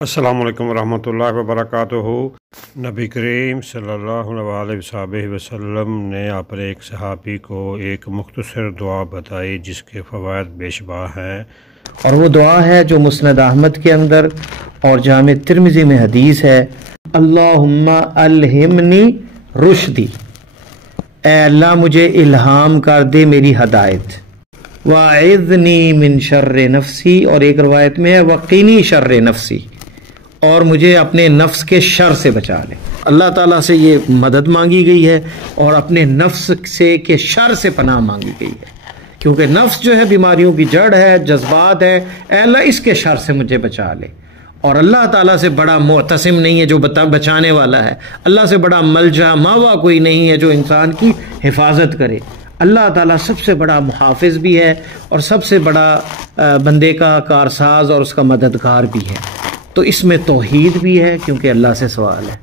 السلام علیکم ورحمۃ اللہ وبرکاتہ۔ نبی کریم صلی اللہ علیہ وسلم نے اپنے ایک صحابی کو ایک مختصر دعا بتائی جس کے فوائد بے شبہ ہیں، اور وہ دعا ہے جو مسند احمد کے اندر اور جامع ترمذی میں حدیث ہے، اللہم الہمنی رشدی، اے اللہ مجھے الہام کر دے میری ہدایت، واعذنی من شر نفسی، اور ایک روایت میں ہے وقینی شر نفسی، اور مجھے اپنے نفس کے شر سے بچا لے۔ اللہ تعالیٰ سے یہ مدد مانگی گئی ہے اور اپنے نفس سے کے شر سے پناہ مانگی گئی ہے، کیونکہ نفس جو ہے بیماریوں کی جڑ ہے، جذبات ہے، اے اللہ اس کے شر سے مجھے بچا لے۔ اور اللہ تعالیٰ سے بڑا معتصم نہیں ہے جو بچانے والا ہے، اللہ سے بڑا ملجا ماوا کوئی نہیں ہے جو انسان کی حفاظت کرے۔ اللہ تعالیٰ سب سے بڑا محافظ بھی ہے اور سب سے بڑا بندے کا کارساز اور اس کا مددگار بھی ہے۔ تو اس میں توحید بھی ہے کیونکہ اللہ سے سوال ہے،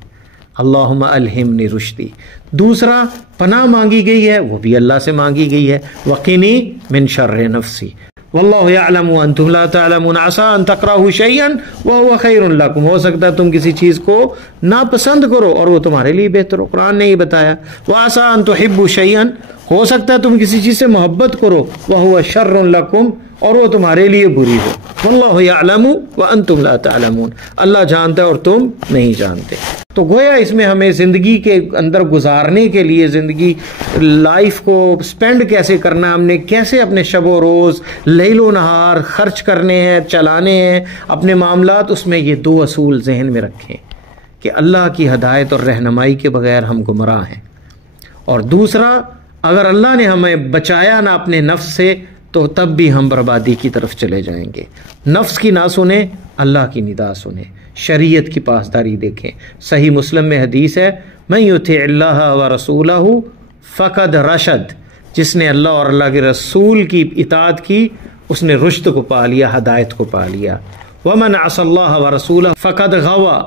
اللہم الہمنی رشدی۔ دوسرا پناہ مانگی گئی ہے، وہ بھی اللہ سے مانگی گئی ہے، وقینی من شر نفسی، واللہ یعلم وانتم لا تعلمون، عسى ان تکرہوا شیئا وہو خیر لکم، ہو سکتا ہے تم کسی چیز کو ناپسند کرو اور وہ تمہارے لیے بہتر ہو، قرآن نے یہ بتایا۔ وعسى ان تحبوا شیئا، ہو سکتا ہے تم کسی چیز سے محبت کرو، وہو شر لکم، اور وہ تمہارے لیے بری ہو، واللہ یعلم وانتم لا تعلمون، اللہ جانتا ہے اور تم نہیں جانتے۔ تو گویا اس میں ہمیں زندگی کے اندر گزارنے کے لیے، زندگی لائف کو سپینڈ کیسے کرنا ہے، ہم نے کیسے اپنے شب و روز لیل و نہار خرچ کرنے ہیں، چلانے ہیں اپنے معاملات، اس میں یہ دو اصول ذہن میں رکھیں کہ اللہ کی ہدایت اور رہنمائی کے بغیر ہم گمراہ ہیں، اور دوسرا اگر اللہ نے ہمیں بچایا نہ اپنے نفس سے تو تب بھی ہم بربادی کی طرف چلے جائیں گے۔ نفس کی نہ سنیں، اللہ کی ندا سنیں، شریعت کی پاسداری دیکھیں۔ صحیح مسلم میں حدیث ہے، من یطع اللہ ورسولہ فقد رشد، جس نے اللہ اور اللہ کے رسول کی اطاعت کی اس نے رشد کو پا لیا، ہدایت کو پا لیا۔ ومن عصى اللہ ورسولہ فقد غوى،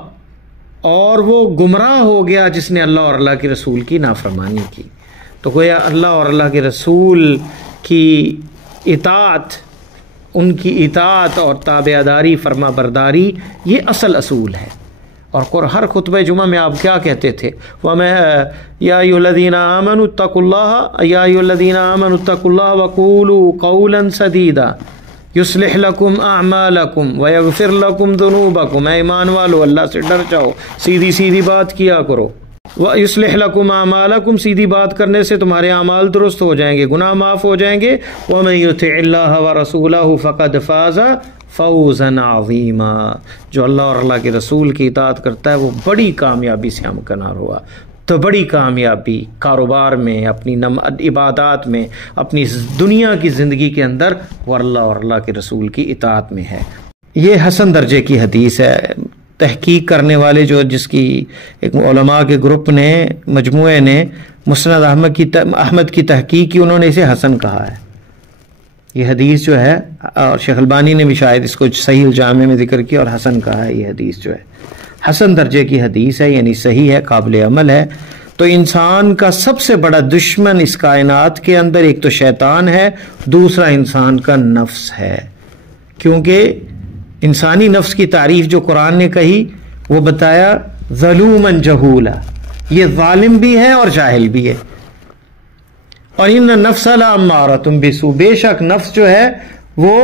اور وہ گمراہ ہو گیا جس نے اللہ اور اللہ کے رسول کی نافرمانی کی۔ تو گویا اللہ اور اللہ کے رسول کی اطاعت، ان کی اطاعت اور تابعداری، فرما برداری، یہ اصل اصول ہے۔ اور ہر خطبہ جمعہ میں آپ کیا کہتے تھے؟ یا ایھا الذین آمنوا اتقوا اللہ، یا ایھا الذین آمنوا اتقوا اللہ وقولوا قولا سدیدا یصلح لکم اعمالکم ویغفر لکم ذنوبکم، اے ایمان والو اللہ سے ڈر جاؤ، سیدھی سیدھی بات کیا کرو، وَيُصْلِحْ لَكُمْ أَعْمَالَكُمْ، سیدھی بات کرنے سے تمہارے اعمال درست ہو جائیں گے، گناہ معاف ہو جائیں گے۔ وَمَن يُطِعِ اللَّهَ وَرَسُولَهُ فَقَدْ فَازَ فَوْزًا عَظِيمًا، جو اللہ اور اللہ کے رسول کی اطاعت کرتا ہے وہ بڑی کامیابی سے ہمکنار ہوا۔ تو بڑی کامیابی کاروبار میں، اپنی عبادات میں، اپنی دنیا کی زندگی کے اندر وہ اللہ اور اللہ کے رسول کی اطاعت میں ہے۔ یہ حسن درجے کی حدیث ہے۔ تحقیق کرنے والے جس کی ایک علماء کے گروپ نے، مجموعے نے مسند احمد کی تحقیق کی، انہوں نے اسے حسن کہا ہے۔ یہ حدیث جو ہے، اور شیخ البانی نے بھی شاید اس کو صحیح الجامع میں ذکر کیا اور حسن کہا ہے۔ یہ حدیث جو ہے حسن درجے کی حدیث ہے، یعنی صحیح ہے، قابل عمل ہے۔ تو انسان کا سب سے بڑا دشمن اس کائنات کے اندر ایک تو شیطان ہے، دوسرا انسان کا نفس ہے، کیونکہ انسانی نفس کی تعریف جو قرآن نے کہی وہ بتایا ظلوماً جہولا، یہ ظالم بھی ہے اور جاہل بھی ہے۔ اور ان النفس لامارۃ بالسوء، بے شک نفس جو ہے وہ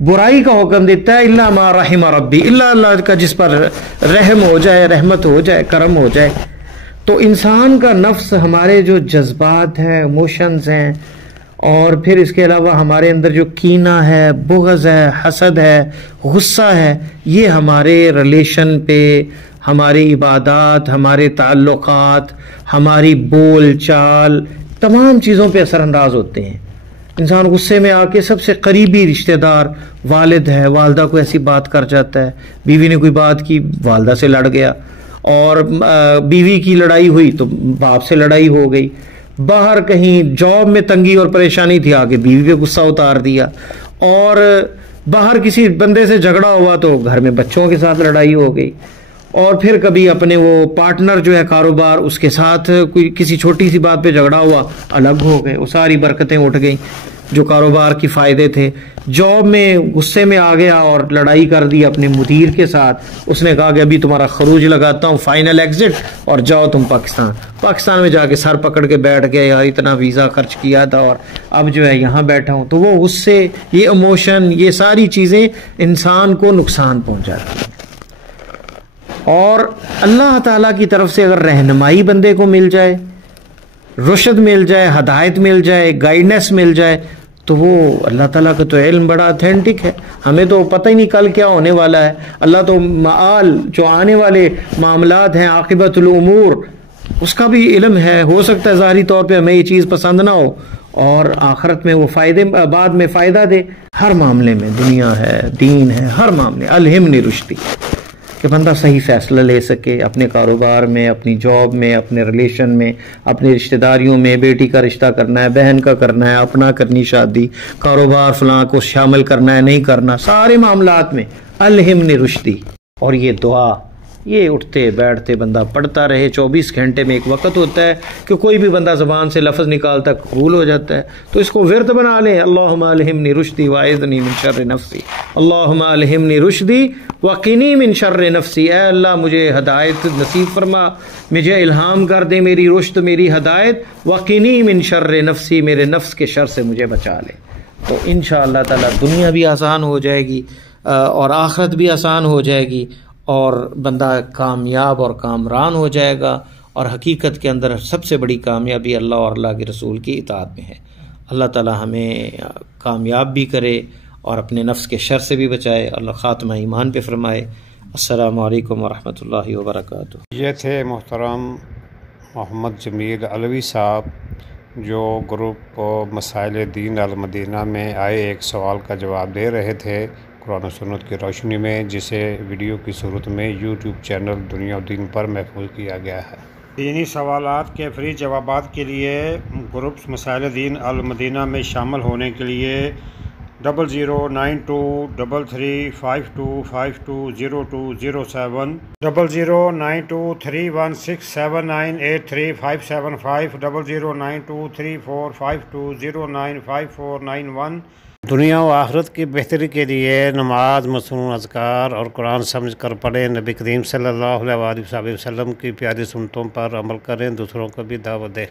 برائی کا حکم دیتا ہے، الا ما رحم ربی، اللہ اللہ کا جس پر رحم ہو جائے، رحمت ہو جائے، کرم ہو جائے۔ تو انسان کا نفس ہمارے جو جذبات ہیں، ایموشنز ہیں، اور پھر اس کے علاوہ ہمارے اندر جو کینہ ہے، بغض ہے، حسد ہے، غصہ ہے، یہ ہمارے ریلیشن پہ، ہماری عبادات، ہمارے تعلقات، ہماری بول چال، تمام چیزوں پہ اثر انداز ہوتے ہیں۔ انسان غصے میں آ کے سب سے قریبی رشتہ دار والد ہے، والدہ کو ایسی بات کر جاتا ہے، بیوی نے کوئی بات کی والدہ سے لڑ گیا، اور بیوی کی لڑائی ہوئی تو باپ سے لڑائی ہو گئی، باہر کہیں جاب میں تنگی اور پریشانی تھی آگے بیوی پہ غصہ اتار دیا، اور باہر کسی بندے سے جھگڑا ہوا تو گھر میں بچوں کے ساتھ لڑائی ہو گئی، اور پھر کبھی اپنے وہ پارٹنر جو ہے کاروبار اس کے ساتھ کوئی کسی چھوٹی سی بات پہ جھگڑا ہوا، الگ ہو گئے، وہ ساری برکتیں اٹھ گئیں۔ جو کاروبار کی فائدے تھے، جاب میں غصے میں آ گیا اور لڑائی کر دی اپنے مدیر کے ساتھ، اس نے کہا کہ ابھی تمہارا خروج لگاتا ہوں، فائنل ایگزٹ، اور جاؤ تم پاکستان میں جا کے سر پکڑ کے بیٹھ گئے، یار اتنا ویزا خرچ کیا تھا اور اب جو ہے یہاں بیٹھا ہوں. تو وہ غصے، یہ ایموشن، یہ ساری چیزیں انسان کو نقصان پہنچاتی ہیں. اور اللہ تعالیٰ کی طرف سے اگر رہنمائی بندے کو مل جائے، رشد مل جائے، ہدایت مل جائے، گائیڈنس مل جائے، تو وہ اللہ تعالیٰ کا تو علم بڑا اتھینٹک ہے. ہمیں تو پتہ ہی نہیں کل کیا ہونے والا ہے. اللہ تو معال، جو آنے والے معاملات ہیں، عاقبت الامور، اس کا بھی علم ہے. ہو سکتا ہے ظاہری طور پہ ہمیں یہ چیز پسند نہ ہو اور آخرت میں وہ بعد میں فائدہ دے. ہر معاملے میں، دنیا ہے، دین ہے، ہر معاملے الہمنی رشدی، کہ بندہ صحیح فیصلہ لے سکے اپنے کاروبار میں، اپنی جاب میں، اپنے ریلیشن میں، اپنی رشتہ داریوں میں. بیٹی کا رشتہ کرنا ہے، بہن کا کرنا ہے، اپنا کرنی شادی، کاروبار فلاں کو شامل کرنا ہے نہیں کرنا، سارے معاملات میں الہمنی رشدی. اور یہ دعا، یہ اٹھتے بیٹھتے بندہ پڑھتا رہے. 24 گھنٹے میں ایک وقت ہوتا ہے کہ کوئی بھی بندہ زبان سے لفظ نکالتا قبول ہو جاتا ہے. تو اس کو ورد بنا لیں. اللہم الہمنی رشدی واعذنی من شر نفسی، اللہم الہمنی رشدی وقنی من شر نفسی. اے اللہ مجھے ہدایت نصیب فرما، مجھے الہام کر دے میری رشد، میری ہدایت. وقنی من شر نفسی، میرے نفس کے شر سے مجھے بچا لے. تو انشاءاللہ تعالی دنیا بھی آسان ہو جائے گی اور آخرت بھی آسان ہو جائے گی، اور بندہ کامیاب اور کامران ہو جائے گا. اور حقیقت کے اندر سب سے بڑی کامیابی اللہ اور اللہ کے رسول کی اطاعت میں ہے. اللہ تعالی ہمیں کامیاب بھی کرے اور اپنے نفس کے شر سے بھی بچائے. اللہ خاتمہ ایمان پہ فرمائے. السلام علیکم ورحمۃ اللہ وبرکاتہ. یہ تھے محترم محمد جمیل علوی صاحب، جو گروپ مسائل دین المدینہ میں آئے ایک سوال کا جواب دے رہے تھے قرآن و سنت کی روشنی میں، جسے ویڈیو کی صورت میں یوٹیوب چینل دنیا و دین پر محفوظ کیا گیا ہے. دینی سوالات کے فری جوابات کے لیے گروپ مسائل دین المدینہ میں شامل ہونے کے لیے 00923352520207 00923167983575 00923452095491. دنیا و آخرت کی بہتری کے لیے نماز، مصنون اذکار اور قرآن سمجھ کر پڑھیں. نبی کریم صلی اللہ علیہ وآلہ وسلم کی پیاری سنتوں پر عمل کریں، دوسروں کو بھی دعوت دیں.